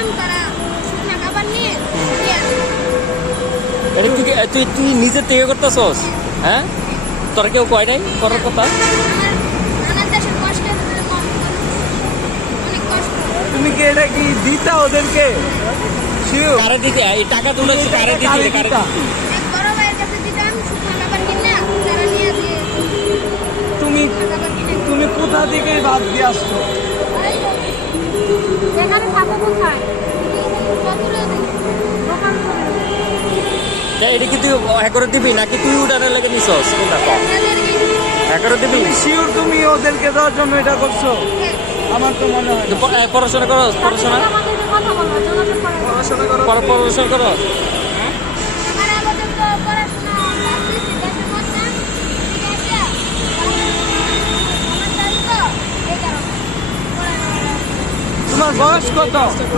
দিলাম তারা শুকনা খাবার নিয়ে এটা তুই তুই নিজের থেকে করতেছস? হ্যাঁ, তোরা কেউ কয় নাই করার কথা? আমার দেশের কষ্টের কম অনেক কষ্ট। তুমি কি এটা কি দিতা ওদেরকে? শিওর? কারে দিতে এই টাকা তুলেছি? কারে দিতে? কারে দিতে? এক বড় ভাইয়ের কাছে দিতাম শুকনা খাবার কিনে তারা নিয়ে দিয়ে তুমি খাবার কিনে তুমি কোথা থেকে ভাত দিয়ে আসছো? যেখানে থাকো কোথায় দোকান করে এটা কি তুই হ্যাঁ করে দিবি নাকি তুই উঠানের লেগে নিছস? কোনটা কর? হ্যাঁ করে দিবি? শিওর তুমি ওদেরকে দেওয়ার জন্য এটা করছো? আমার তো মনে হয় না। পড়াশোনা করো? পড়াশোনা আমাদেরকে কথা বলবো যোগাযোগ করে পড়াশোনা করো। পড়াশোনা করো? আমার আমাদের তো পড়াশোনা দিয়েছে দেশের মধ্যে ঠিক আছে আমার চাই তো এই কারণে তোমার বয়স কত?